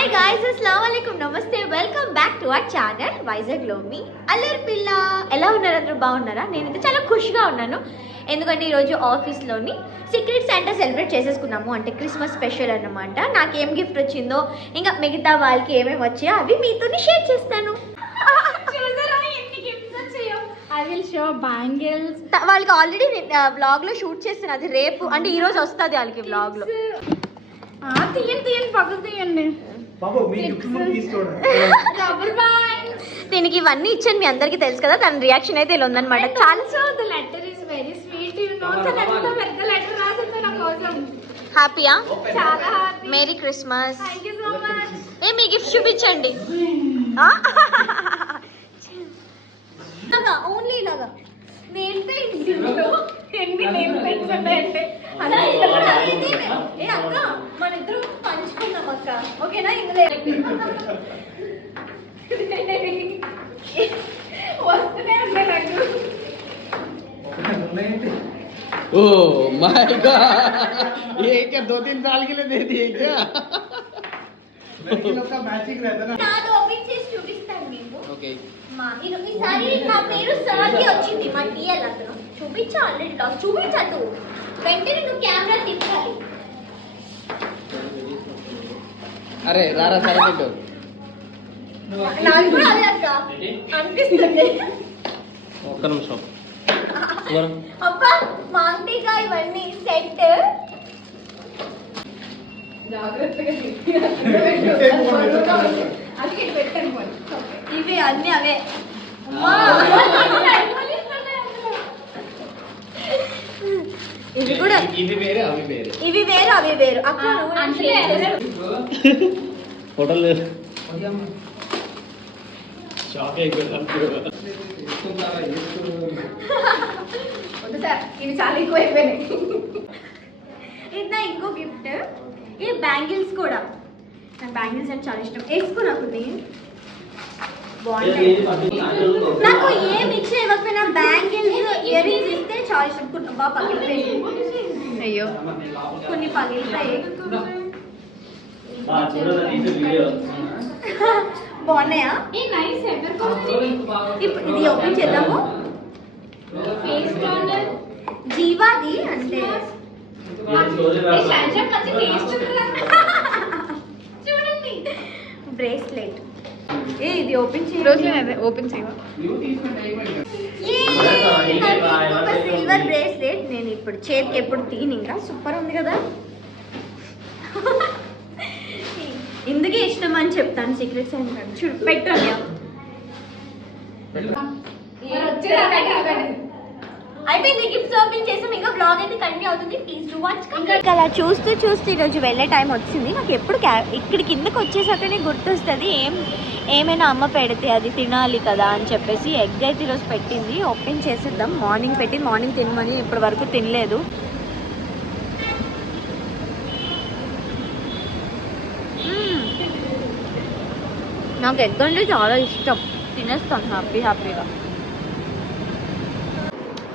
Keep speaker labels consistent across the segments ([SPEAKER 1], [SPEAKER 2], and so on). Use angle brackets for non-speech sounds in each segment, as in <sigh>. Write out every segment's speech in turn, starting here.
[SPEAKER 1] Hi guys అస్సలాము అలైకుం నమస్తే welcome back to our channel వైజాగ్లో మీ అల్లరి పిల్ల ఎలా ఉన్నారు అందరూ? బాగున్నారా? నేనైతే చాలా ఖుషిగా ఉన్నాను. ఎందుకంటే ఈరోజు ఆఫీస్లోని సీక్రెట్ శాంటా సెలబ్రేట్ చేసేసుకున్నాము. అంటే క్రిస్మస్ స్పెషల్ అన్నమాట. నాకు గిఫ్ట్ వచ్చిందో ఇంకా మిగతా వాళ్ళకి ఏమేమి వచ్చాయో అవి మీతోని షేర్ చేస్తాను.
[SPEAKER 2] ఐ విల్ షో బ్యాంగిల్స్
[SPEAKER 1] వాళ్ళకి ఆల్రెడీ వ్లాగ్లో షూట్ చేస్తాను. అది రేపు అంటే ఈ రోజు వస్తుంది వాళ్ళకి వ్లాగ్లో
[SPEAKER 2] తీయండి తీయండి పక్కకు తీయండి. <laughs>
[SPEAKER 1] దీనికి ఇవన్నీ ఇచ్చాను మీ అందరికీ తెలుసు కదా తన రియాక్షన్ అయితే ఇలా ఉందన్నమాట. చాలా
[SPEAKER 2] so the letter is very sweet you know తన ఎంత పెద్ద లెటర్ రాసిందో నా కోసం.
[SPEAKER 1] హ్యాపీయా మేరీ క్రిస్మస్ ఏ మీ గిఫ్ట్ చూపించండి. ఓన్లీ ఇలాగా మన ఇద్దరం పంచుకుందాం అక్క ఓకేనా ఇందులో
[SPEAKER 2] వస్తూనే ఉన్నాయి నాకు
[SPEAKER 3] ఉన్నాయండి
[SPEAKER 4] ओ माय गॉड ये क्या दो तीन साल के लिए दे दिए क्या
[SPEAKER 3] लड़की लोग का मैचिंग रहता है ना
[SPEAKER 1] నాది ఓపెన్ చేసి చూపిస్తాను మీకు
[SPEAKER 4] ओके
[SPEAKER 1] మా ఈ- ఈసారి నా పేరు సార్కి వచ్చింది మా టీఎల్ అతను చూపించా ఆల్రెడీ లాస్ చూపించద్దు వెంటనే నువ్వు కెమెరా తిప్పాలి అరే రారా సరే తింటు
[SPEAKER 4] ఒక్క నిమిషం.
[SPEAKER 1] అబ్బా
[SPEAKER 2] మా ఆంటీగా ఇవన్నీ
[SPEAKER 1] ఇవి అన్ని అవే. ఇవి కూడా
[SPEAKER 4] ఇవి వేరే అవి వేరే.
[SPEAKER 1] ఇవి వేరు అవి వేరు. అక్క.
[SPEAKER 4] ఫోటోలు లేదు. షాక్ అయిపోయింది
[SPEAKER 2] వద్దు సార్ చాలా ఎక్కువ అయిపోయినాయి
[SPEAKER 1] ఇది నా ఇంకో గిఫ్ట్ ఈ బ్యాంగిల్స్ కూడా. నాకు బ్యాంగిల్స్ అంటే చాలా ఇష్టం. వేసుకో నాకు. బాగుంటాయి నాకు ఏం ఇచ్చిన ఇవ్వకపోయినా బ్యాంగిల్స్ ఇయర్ రింగ్స్ కొన్ని బాగా పగిలిపోయి
[SPEAKER 2] అయ్యో
[SPEAKER 1] కొన్ని పగిలిపోయి బాగున్నాయా? ఇది ఓపెన్ చేద్దాము. జీవాది అంటే? బ్రేస్లెట్ <laughs> ఏ ఇది ఓపెన్
[SPEAKER 2] రోజు నేను ఓపెన్ చేయవా
[SPEAKER 1] సిల్వర్ బ్రేస్లెట్ నేను ఇప్పుడు చేతికి ఎప్పుడు తీను ఇంకా సూపర్ ఉంది కదా. ఇందుకే ఇష్టం అని చెప్తాను? సీక్రెట్స్ అని చూడు పెట్టండి అయిపోయింది గిఫ్ట్స్ ఓపెన్ చేసాం. ఇంకా బ్లాగ్ అయితే కంటిన్యూ అవుతుంది. ప్లీజ్ వాచ్ ఇంకా అలా చూస్తూ చూస్తూ ఈరోజు వెళ్ళే టైం వచ్చింది. నాకు ఎప్పుడు ఇక్కడ కిందకి వచ్చేసాకనే గుర్తొస్తుంది. ఏం ఏమైనా అమ్మ పెడితే అది తినాలి కదా అని చెప్పేసి ఎగ్ అయితే ఈరోజు పెట్టింది. ఓపెన్ చేసేద్దాం. మార్నింగ్ పెట్టి మార్నింగ్ తినమని ఇప్పటి వరకు తినలేదు. నాకు ఎగ్ అంటే చాలా ఇష్టం. తినేస్తాను. హ్యాపీ హ్యాపీగా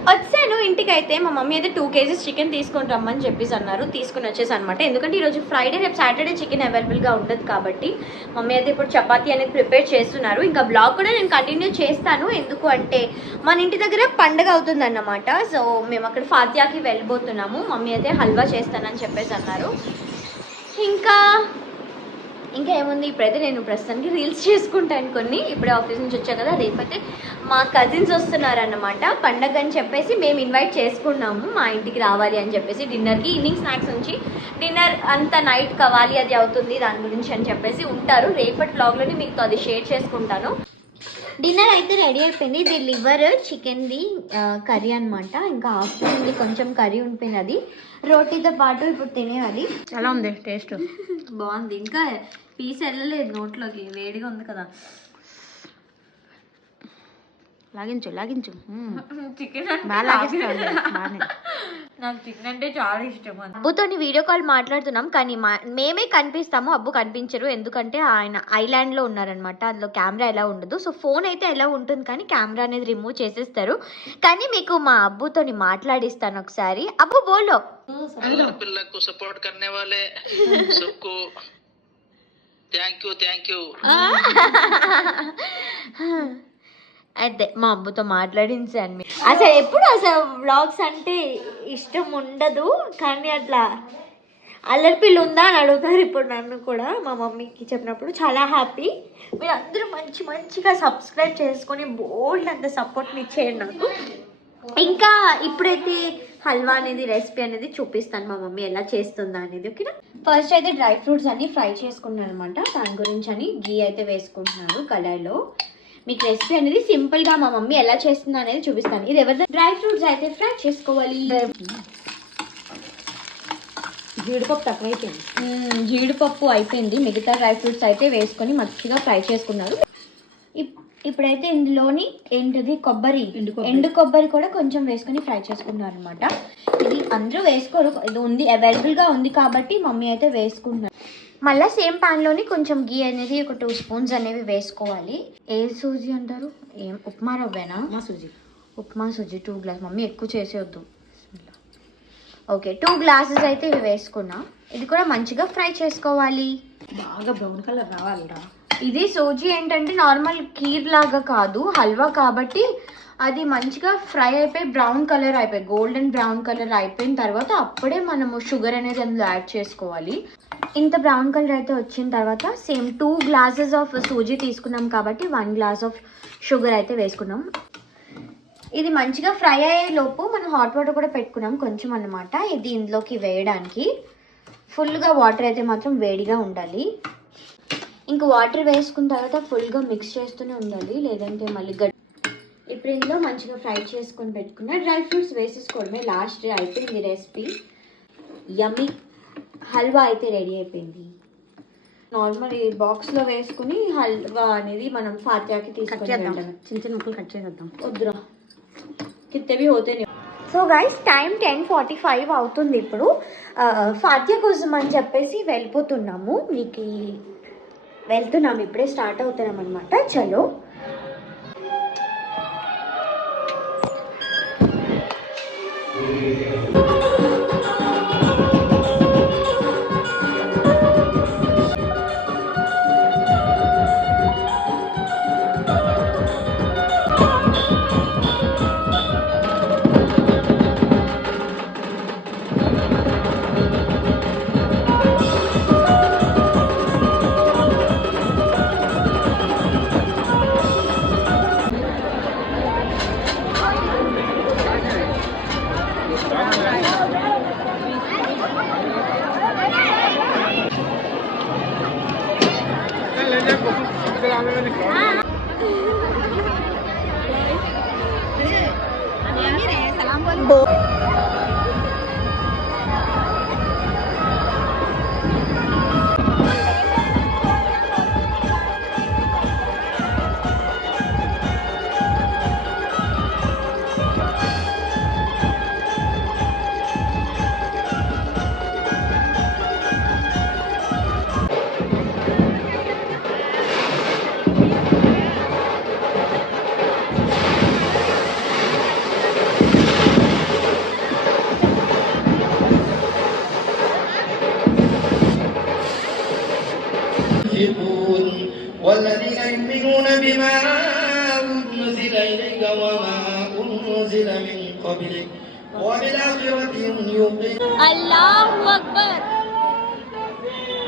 [SPEAKER 1] వచ్చాను ఇంటికి అయితే మా మమ్మీ అయితే టూ కేజీస్ చికెన్ తీసుకొని రమ్మని చెప్పేసి అన్నారు. తీసుకుని వచ్చేసి అనమాట ఎందుకంటే ఈరోజు ఫ్రైడే రేపు సాటర్డే చికెన్ అవైలబుల్గా ఉండదు కాబట్టి మమ్మీ అయితే ఇప్పుడు చపాతీ అనేది ప్రిపేర్ చేస్తున్నారు. ఇంకా బ్లాగ్ కూడా నేను కంటిన్యూ చేస్తాను. ఎందుకు అంటే మన ఇంటి దగ్గర పండగ అవుతుందన్నమాట. సో మేము అక్కడ ఫాత్యాకి వెళ్ళిపోతున్నాము మమ్మీ అయితే హల్వా చేస్తానని చెప్పేసి అన్నారు. ఇంకా ఇంకా ఏముంది? ఇప్పుడైతే నేను ప్రస్తుతానికి రీల్స్ చేసుకుంటాను కొన్ని. ఇప్పుడే ఆఫీస్ నుంచి వచ్చా కదా రేపైతే మా కజిన్స్ వస్తున్నారన్నమాట. పండగ అని చెప్పేసి మేము ఇన్వైట్ చేసుకున్నాము. మా ఇంటికి రావాలి అని చెప్పేసి డిన్నర్కి ఈవినింగ్ స్నాక్స్ నుంచి డిన్నర్ అంత నైట్ కావాలి అది అవుతుంది దాని గురించి అని చెప్పేసి ఉంటారు. రేపటి బ్లాగ్లోని మీకు అది షేర్ చేసుకుంటాను. డిన్నర్ అయితే రెడీ అయిపోయింది. ఇది లివర్ చికెన్ది కర్రీ అనమాట ఇంకా ఆఫ్టర్నూన్ది కొంచెం కర్రీ ఉండిపోయింది అది రోటీతో పాటు ఇప్పుడు తినేయాలి.
[SPEAKER 2] ఎలా ఉంది టేస్ట్
[SPEAKER 1] బాగుంది. ఇంకా పీస్ వెళ్ళలేదు నోట్లోకి వేడిగా ఉంది కదా.
[SPEAKER 2] లాగించు లాగించు.
[SPEAKER 1] చికెన్ <laughs> నాకు చికెన్ అంటే చాలా ఇష్టం అబ్బుతో వీడియో కాల్ మాట్లాడుతున్నాం కానీ మేమే కనిపిస్తాము అబ్బు కనిపించరు. ఎందుకంటే ఆయన ఐలాండ్లో ఉన్నారనమాట అందులో కెమెరా ఎలా ఉండదు. సో ఫోన్ అయితే ఎలా ఉంటుంది కానీ కెమెరా అనేది రిమూవ్ చేసేస్తారు. కానీ మీకు మా అబ్బుతో మాట్లాడిస్తాను ఒకసారి. అబ్బు బోలో.
[SPEAKER 5] పిల్లలకు support <laughs> thank you thank you
[SPEAKER 1] అయితే మా అమ్మతో మాట్లాడించాను. అసలు ఎప్పుడు అసలు వ్లాగ్స్ అంటే ఇష్టం ఉండదు కానీ అట్లా అల్లరి పిల్లు ఉందా అని అడుగుతారు ఇప్పుడు నన్ను కూడా. మా మమ్మీకి చెప్పినప్పుడు చాలా హ్యాపీ మీరు అందరూ మంచి మంచిగా సబ్స్క్రైబ్ చేసుకొని బోల్డ్ అంత సపోర్ట్ని ఇచ్చేయండి నాకు. ఇంకా ఇప్పుడైతే హల్వా అనేది రెసిపీ అనేది చూపిస్తాను మా మమ్మీ ఎలా చేస్తుందా అనేది ఓకేనా? ఫస్ట్ అయితే డ్రై ఫ్రూట్స్ అన్ని ఫ్రై చేసుకున్నాను అనమాట దాని గురించి అని గీ అయితే వేసుకుంటున్నాను కలర్లో మీకు రెసిపీ అనేది సింపుల్గా మా మమ్మీ ఎలా చేస్తుందా అనేది చూపిస్తాను. ఇది ఎవరి డ్రై ఫ్రూట్స్ అయితే ఫ్రై చేసుకోవాలి.
[SPEAKER 2] జీడిపప్పు తక్కువైపోయింది.
[SPEAKER 1] మ్మ్, జీడిపప్పు అయిపోయింది. మిగతా డ్రై ఫ్రూట్స్ అయితే వేసుకొని మంచిగా ఫ్రై చేసుకున్నారు. ఇప్పుడైతే ఇందులోని ఏంటిది? కొబ్బరి.
[SPEAKER 2] ఎండు కొబ్బరి.
[SPEAKER 1] కూడా కొంచెం వేసుకొని ఫ్రై చేసుకున్నారు అనమాట ఇది అందరూ వేసుకోరు. ఇది ఉంది అవైలబుల్గా ఉంది కాబట్టి మమ్మీ అయితే వేసుకుంటున్నారు. మళ్ళీ సేమ్లోని కొంచెం గీ అనేది ఒక టూ స్పూన్స్ అనేవి వేసుకోవాలి. ఏ సూజీ అంటారు? ఏం? ఉప్మా రవ్వేనా?
[SPEAKER 2] మా suji.
[SPEAKER 1] Upma suji two glass mummy ఎక్కువ చేసేవద్దు ఓకే టూ గ్లాసెస్ అయితే ఇవి వేసుకున్నా. ఇది కూడా మంచిగా ఫ్రై చేసుకోవాలి.
[SPEAKER 2] బాగా బ్రౌన్ కలర్ రావాలిరా.
[SPEAKER 1] ఇది సూజీ ఏంటంటే నార్మల్ కీర్ లాగా కాదు హల్వా కాబట్టి అది మంచిగా ఫ్రై అయిపోయి బ్రౌన్ కలర్ అయిపోయి గోల్డెన్ బ్రౌన్ కలర్ అయిపోయిన తర్వాత అప్పుడే మనము షుగర్ అనేది అందులో యాడ్ చేసుకోవాలి. ఇంత బ్రౌన్ కలర్ అయితే వచ్చిన తర్వాత same two glasses of suji తీసుకున్నాం కాబట్టి వన్ గ్లాస్ ఆఫ్ షుగర్ అయితే వేసుకున్నాం. ఇది మంచిగా ఫ్రై అయ్యే లోపు మనం హాట్ వాటర్ కూడా పెట్టుకున్నాం కొంచెం అన్నమాట. ఇది ఇందులోకి వేయడానికి. ఫుల్గా వాటర్ అయితే మాత్రం వేడిగా ఉండాలి. ఇంకా వాటర్ వేసుకున్న తర్వాత ఫుల్గా మిక్స్ చేస్తూనే ఉండాలి. లేదంటే మళ్ళీ గడ్డ ఇప్పుడు ఇందులో మంచిగా ఫ్రై చేసుకొని పెట్టుకున్న డ్రై ఫ్రూట్స్ వేసేసుకోవడమే లాస్ట్ అయిపోయింది రెసిపీ. యమ్మి హల్వా అయితే రెడీ అయిపోయింది. నార్మల్ ఈ బాక్స్లో వేసుకుని హల్వా అనేది మనం ఫాత్యాకి తీసుకొని
[SPEAKER 2] చిన్న చిన్న ముక్కలు కట్ చేసేద్దాం.
[SPEAKER 1] వద్దురా. కిత్తవి పోతే so guys time ten forty five అవుతుంది ఇప్పుడు. ఫాత్య కోసం అని చెప్పేసి వెళ్ళిపోతున్నాము. మీకు వెళ్తున్నాం ఇప్పుడే స్టార్ట్ అవుతున్నాం అనమాట చలో
[SPEAKER 5] Thank you. إليك وما أنزل من قبلك وبالآخرة يقيم الله
[SPEAKER 1] أكبر.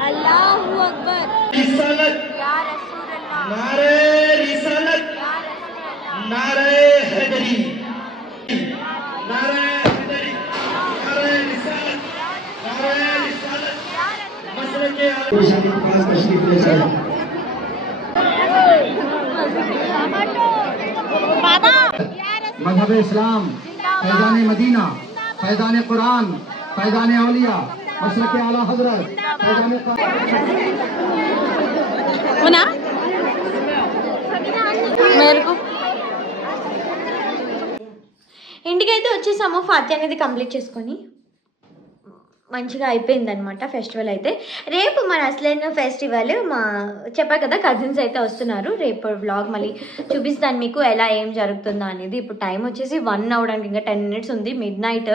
[SPEAKER 1] الله أكبر. رسالت
[SPEAKER 5] يا
[SPEAKER 1] رسول الله.
[SPEAKER 5] نعرة رسالت
[SPEAKER 1] يا رسول الله.
[SPEAKER 5] نعرة هدري نعرة هدري نعرة رسالت مسلك يا رسول الله.
[SPEAKER 3] मजहब इस्लाम फैजान मदीना फैजान कुरान फैजान अलिया मसल के आला हजरत फैजान
[SPEAKER 1] అవునా మేరకు ఇంటికైతే వచ్చేసాము ఫాత్య అనేది కంప్లీట్ చేసుకొని మంచిగా అయిపోయింది అనమాట ఫెస్టివల్ అయితే. రేపు మన అసలైన ఫెస్టివల్ మా చెప్పా కదా కజిన్స్ అయితే వస్తున్నారు. రేపు వ్లాగ్ మళ్ళీ చూపిస్తాను మీకు ఎలా ఏం జరుగుతుందో అనేది. ఇప్పుడు టైం వచ్చేసి వన్ అవడానికి ఇంకా టెన్ మినిట్స్ ఉంది midnight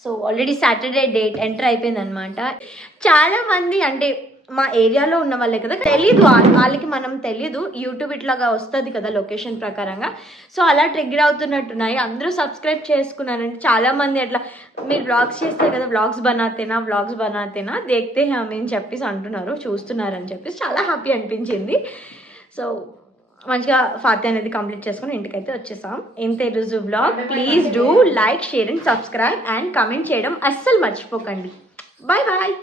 [SPEAKER 1] so already Saturday date enter అయిపోయింది అనమాట చాలామంది అంటే మా ఏరియాలో ఉన్న వాళ్ళే కదా. తెలీదు వాళ్ళకి మనం తెలీదు. యూట్యూబ్ ఇట్లాగా వస్తుంది కదా లొకేషన్ ప్రకారంగా. సో అలా ట్రిగ్గర్ అవుతున్నట్టున్నాయి. అందరూ సబ్స్క్రైబ్ చేసుకున్నారంటే చాలామంది అట్లా మీరు వ్లాగ్స్ చేస్తే కదా వ్లాగ్స్ బనాతేనా వ్లాగ్స్ బనాతేనా? దేక్తే హమ్ అని చెప్పేసి అంటున్నారు. చూస్తున్నారని చెప్పేసి చాలా హ్యాపీ అనిపించింది. సో మంచిగా ఫాతి అనేది కంప్లీట్ చేసుకుని ఇంటికైతే వచ్చేసాం. ఇంత ఈరోజు blog please do like share and subscribe and comment చేయడం అస్సలు మర్చిపోకండి. Bye bye